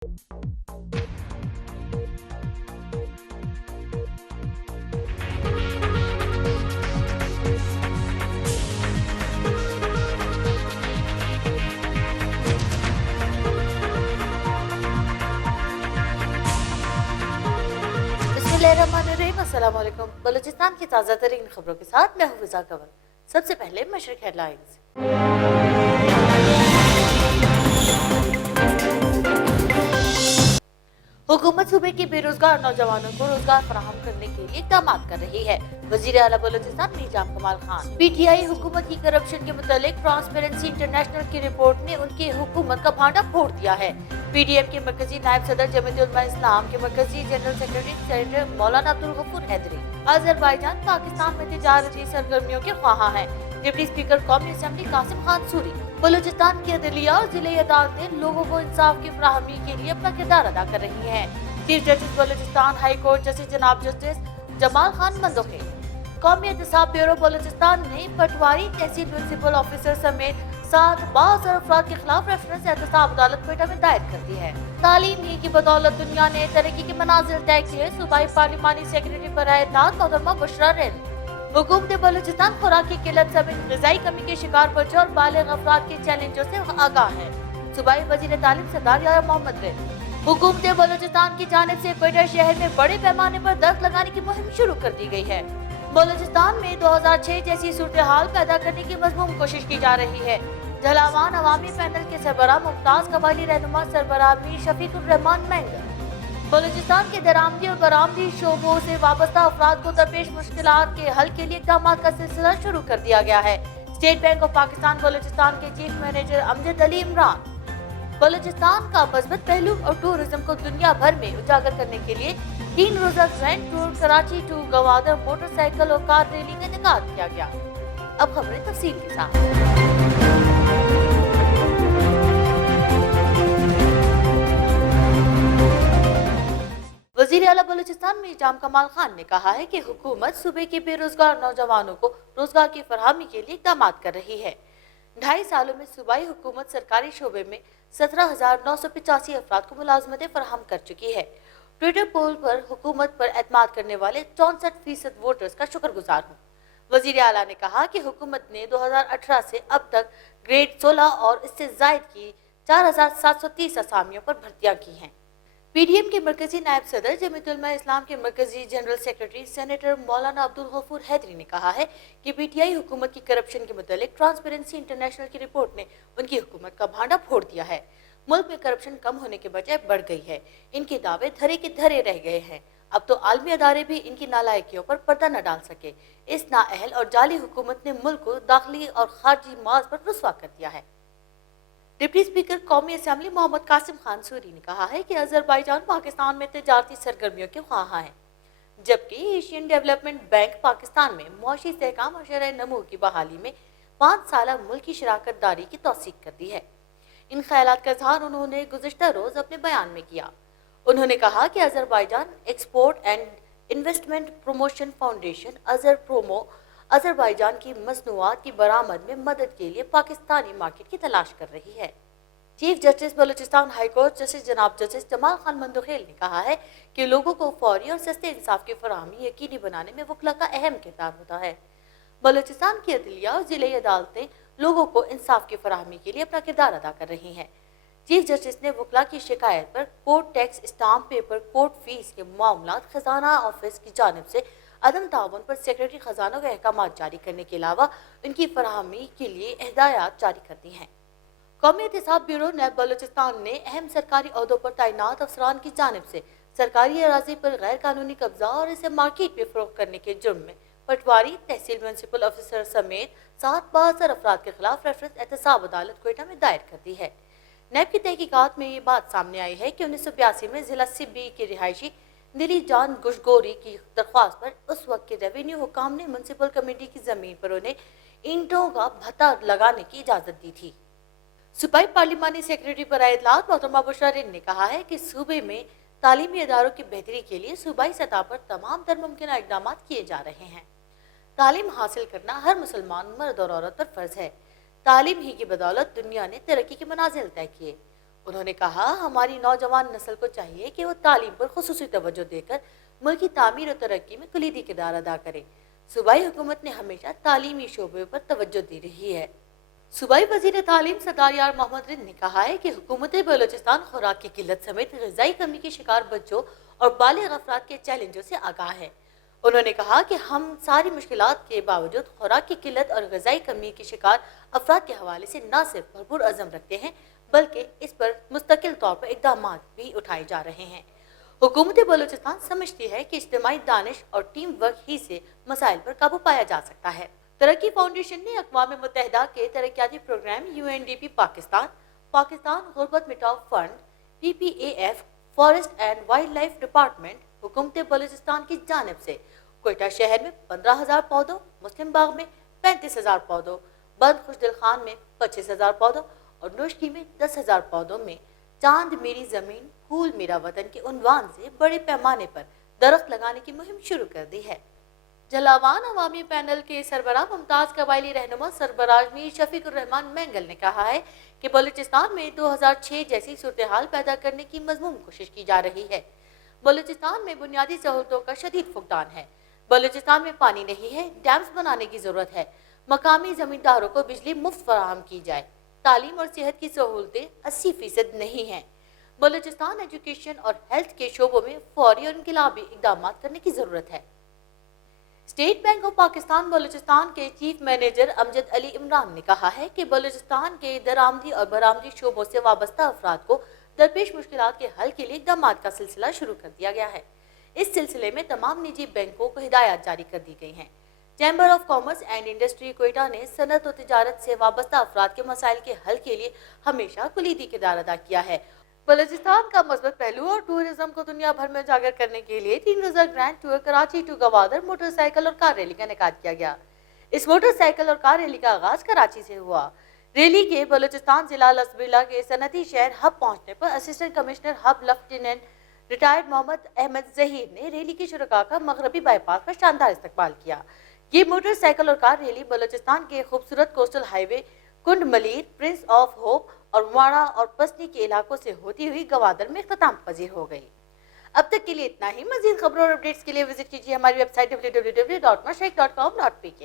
अस्सलाम वालेकुम। बलूचिस्तान की ताज़ा तरीन खबरों के साथ मैं हूँ फिजा कंवल। सबसे पहले मशरक हेडलाइंस। हुकूमत सूबे के बेरोजगार नौजवानों को रोजगार फराहम करने के लिए इक़दाम कर रही है। वज़ीर आला बलूचिस्तान निजाम कमाल खान। पीटीआई हुकूमत की करप्शन के मुतालिक ट्रांसपेरेंसी इंटरनेशनल की रिपोर्ट ने उनकी हुकूमत का भांडा फोड़ दिया है। पीडीएम के मरकजी नायब सदर जमीयत उलमा इस्लाम के मरकजी जनरल सेक्रेटरी सेनेटर मौलाना अब्दुल गफूर हैदरी अजरबैजान पाकिस्तान में तिजारती सरगर्मियों के ख्वाहां हैं। डिप्टी स्पीकर कौमी असेंबली कासिम खान सूरी। बलूचिस्तान की अदलिया और जिले अदालतें लोगों को इंसाफ की फराहमी के लिए अपना किरदार अदा कर रही हैं। Chief justice Balochistan high court justice जनाब जस्टिस जमाल खान मंदोखे। कौमी एहतसाब ब्यूरो बलूचिस्तान ने पटवारी तहसील म्युनिसिपल ऑफिसर समेत 7 बाज़र अफराद के खिलाफ रेफरेंस एहतसाब अदालत क्वेटा में दायर कर दी है। तालीम ही की बदौलत दुनिया ने तरक्की के मनाजिल तय किए। सूबाई पार्लिमानी सेक्रेटरी बराए इत्तेहाद मोहतरमा बुशरा रेल। हुकूमत बलूचिस्तान खुराक की किल्लत समेत ग़िज़ाई कमी के शिकार बच्चों और बालिग़ अफराद के चैलेंजों से आगाह है। सूबाई वज़ीर तालीम सरदार यार मोहम्मद रेल। हुकूमत बलूचिस्तान की जानिब से क्वेटा शहर में बड़े पैमाने पर दरख्त लगाने की मुहिम शुरू कर दी गई है। बलूचिस्तान में 2006 जैसी सूरत हाल पैदा करने की मज़मूम कोशिश की जा रही है। जलावान अवामी पैनल के सरबराह मुमताज कबायली रहनुमा सरबराह मीर शफीकुर रहमान मैंगर। बलूचिस्तान के दरामदी और बरामदी शोबों से वाबस्ता अफराद को दरपेश मुश्किलात के हल के लिए इक़दाम का सिलसिला शुरू कर दिया गया है। State bank of Pakistan Balochistan के चीफ मैनेजर अमजद अली इमरान बलूचिस्तान का मज़बूत पहलू और टूरिज्म को दुनिया भर में उजागर करने के लिए 3 रोज़ा grand tour Karachi to Gwadar motorcycle और कार रैली का इनेकाद किया गया। अब खबरें तफसील के साथ। वज़ीर आला बलूचिस्तान निजाम कमाल खान ने कहा है कि हुकूमत सूबे के बेरोजगार नौजवानों को रोजगार की फरहमी के लिए इक़दाम कर रही है। 2.5 सालों में सूबाई हुकूमत सरकारी शोबे में 17,985 अफराद को मुलाजमतें फराहम कर चुकी है। ट्विटर पोल पर हुकूमत पर एतमाद करने वाले 64% वोटर्स का शुक्रगुजार हूँ। वज़ीर आला ने कहा कि हुकूमत ने 2018 से अब तक ग्रेड 16 और इससे जायद की 4,730 असामियों पर भर्तियां की हैं। पीडीएम के मरकजी नायब सदर जमीयत उलमा इस्लाम के मरकजी जनरल सेक्रेटरी सेनेटर मौलाना अब्दुल गफूर हैदरी ने कहा है कि पीटीआई हुकूमत की करप्शन के मुतालिक ट्रांसपेरेंसी इंटरनेशनल की रिपोर्ट ने उनकी हुकूमत का भांडा फोड़ दिया है। मुल्क में करप्शन कम होने के बजाय बढ़ गई है। इनके दावे धरे के धरे रह गए हैं। अब तो आलमी अदारे भी इनकी नालायकियों पर पर्दा न डाल सके। इस नाअहल और जाली हुकूमत ने मुल्क को दाखिली और खारजी माज पर रुस्वा कर दिया है। डिप्टी स्पीकर कौमी असेंबली मोहम्मद कासिम खान सूरी ने कहा है कि अजरबैजान पाकिस्तान में तिजारती सरगर्मियों के ख्वाहां है, जबकि एशियन डेवलपमेंट बैंक पाकिस्तान में मुआशी इस्तेहकाम और शरह नमू की बहाली में 5 साला मुल्की शराकत दारी की तौसीक कर दी है। इन ख्यालात का इजहार उन्होंने गुज़िश्ता रोज अपने बयान में किया। उन्होंने कहा कि Azerbaijan export and investment promotion foundation अजर प्रोमो अजरबैजान की मसनूआत की बरामद में मदद के लिए पाकिस्तानी मार्केट की तलाश कर रही है। Chief justice Balochistan high court justice जनाब जस्टिस जमाल खान मंदोखेल ने कहा है कि लोगों को फौरी और सस्ते इंसाफ की फराहमी यकीनी बनाने में वकला का अहम किरदार होता है। बलूचिस्तान की अदलिया और जिले अदालतें लोगों को इंसाफ की फराहमी के लिए अपना किरदार अदा कर रही हैं। चीफ जस्टिस ने वकला की शिकायत पर court tax stamp paper court fees के मामला खजाना ऑफिस की जानिब से अदम ताउन पर सेक्रेटरी खजाना के अहकाम जारी करने के अलावा उनकी फराहमी के लिए हिदायत जारी कर दी हैं। कौमी एहतसाब ब्यूरो नैब बलूचिस्तान ने अहम सरकारी अहदों पर तैनात अफसरान की जानिब से सरकारी अराजी पर गैर कानूनी कब्जा और इसे मार्केट में फरोख्त करने के जुर्म में पटवारी तहसील म्युनिसिपल ऑफिसर समेत 7 बाज़र अफराद के खिलाफ रेफरेंस एहतसाब अदालत क्वेटा में दायर कर दी है। नैब की तहकीकात में ये बात सामने आई है कि 1982 में जिला सिब्बी के रिहायशी दिली जान गुशगोरी की दरख्वास्त पर उस वक्त के रेवेन्यू हुकाम ने म्युनिसिपल कमेटी की जमीन पर उन्हें ईंटों का भत्ता लगाने की इजाजत दी थी। सूबाई पार्लिमानी सेक्रेटरी बराए इत्तेहाद मोहतरमा बुशरा रेल ने कहा है कि सूबे में तालीमी इदारों की बेहतरी के लिए सूबाई सतह पर तमाम मुमकिन इक़दाम किए जा रहे हैं। तालीम हासिल करना हर मुसलमान मर्द और औरत पर फर्ज है। तालीम ही की बदौलत दुनिया ने तरक्की के मनाजिल तय किए। انہوں نے کہا ہماری نوجوان نسل کو چاہیے کہ وہ تعلیم پر خصوصی توجہ دے کر ملک کی تعمیر و ترقی میں کلیدی کردار ادا کرے۔ صوبائی حکومت نے ہمیشہ تعلیمی شعبے پر توجہ دی رہی ہے۔ صوبائی وزیر تعلیم سردار یار محمد رند نے کہا ہے کہ حکومت بلوچستان خوراک کی قلت سمیت غذائی کمی کے شکار بچوں اور بالغ افراد کے چیلنجوں سے آگاہ ہے۔ انہوں نے کہا کہ ہم ساری مشکلات کے باوجود خوراک کی قلت اور غذائی کمی کے شکار افراد کے حوالے سے نہ صرف بھرپور عزم رکھتے ہیں بلکہ اس پر مستقل طور پر اقدامات بھی اٹھائے جا رہے ہیں۔ حکومت بلوچستان سمجھتی ہے کہ اجتماعی دانش اور ٹیم ورک ہی سے مسائل پر قابو پایا جا سکتا ہے۔ ترقی فاؤنڈیشن نے اقوام متحدہ کے ترقیاتی پروگرام UNDP پاکستان، پاکستان غربت مٹاؤ fund, PPAF، forest and wild life department, حکومت بلوچستان کی جانب سے کوئٹہ شہر میں 15,000 پودوں، مسلم باغ میں 35,000 پودوں، بند خوشدل خان میں 25,000 پودوں اور نوشکی میں 10,000 پودوں میں چاند میری زمین پھول میرا وطن کے عنوان سے بڑے پیمانے پر درخت لگانے کی مہم شروع کر دی ہے۔ جلاوان عوامی پینل کے سربراہ ممتاز قبائلی رہنما سربراہ میر شفیق الرحمان مینگل نے کہا ہے کہ بلوچستان میں 2006 جیسی صورتحال پیدا کرنے کی مذموم کوشش کی جا رہی ہے۔ بلوچستان میں بنیادی سہولتوں کا شدید فقدان ہے۔ بلوچستان میں پانی نہیں ہے، ڈیمز بنانے کی ضرورت ہے، مقامی زمینداروں کو بجلی مفت فراہم کی جائے، تعلیم اور صحت کی سہولتیں 80% نہیں ہیں۔ بلوچستان ایجوکیشن اور ہیلتھ کے شعبوں میں فوری اور انقلابی اقدامات کرنے کی ضرورت ہے۔ State bank of Pakistan Balochistan کے چیف مینیجر امجد علی عمران نے کہا ہے کہ بلوچستان کے درآمدی اور برآمدی شعبوں سے وابستہ افراد کو درپیش مشکلات کے حل کے لیے اقدامات کا سلسلہ شروع کر دیا گیا ہے۔ اس سلسلے میں تمام نجی بینکوں کو ہدایات جاری کر دی گئی ہیں۔ Chamber of commerce and industry Quetta نے صنعت و تجارت سے وابستہ افراد کے مسائل کے حل کے لیے ہمیشہ کلیدی کردار ادا کیا ہے۔ بلوچستان کا مثبت پہلو اور ٹورزم کو دنیا بھر میں اجاگر کرنے کے لیے 3 روزہ grand tour Karachi to Gwadar motorcycle اور کار ریلی کا انعقاد کیا گیا۔ اس موٹر سائیکل اور کار ریلی کا آغاز کراچی سے ہوا۔ ریلی کے بلوچستان ضلع لسبیلا کے صنعتی شہر ہب پہنچنے پر assistant commissioner Hub lieutenant retired Muhammad Ahmed Zaheer نے ریلی کے شرکاء کا مغربی بائی پاس پر شاندار استقبال کیا۔ یہ موٹر سائیکل اور کار ریلی بلوچستان کے خوبصورت coastal highway Kund Malir, prince of hope اور واڑہ اور پسنی کے علاقوں سے ہوتی ہوئی گوادر میں اختتام پذیر ہو گئی۔ اب تک کے لیے اتنا ہی۔ مزید خبروں اور اپڈیٹس کے لیے وزٹ کیجیے ہماری ویب سائٹ www.mashreq.com.pk۔